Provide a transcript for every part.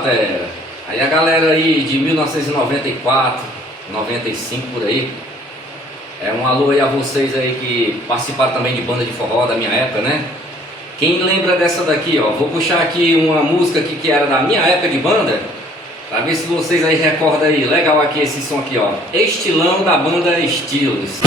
Aí a galera aí de 1994, 95 por aí, um alô aí a vocês aí que participaram também de banda de forró da minha época, né? Quem lembra dessa daqui, ó, vou puxar aqui uma música aqui que era da minha época de banda, pra ver se vocês aí recordam aí, legal aqui esse som aqui, ó, Estilão da banda Estilos.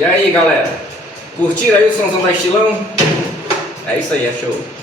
E aí galera, curtiram aí o somzão da Estilão? É isso aí, é show!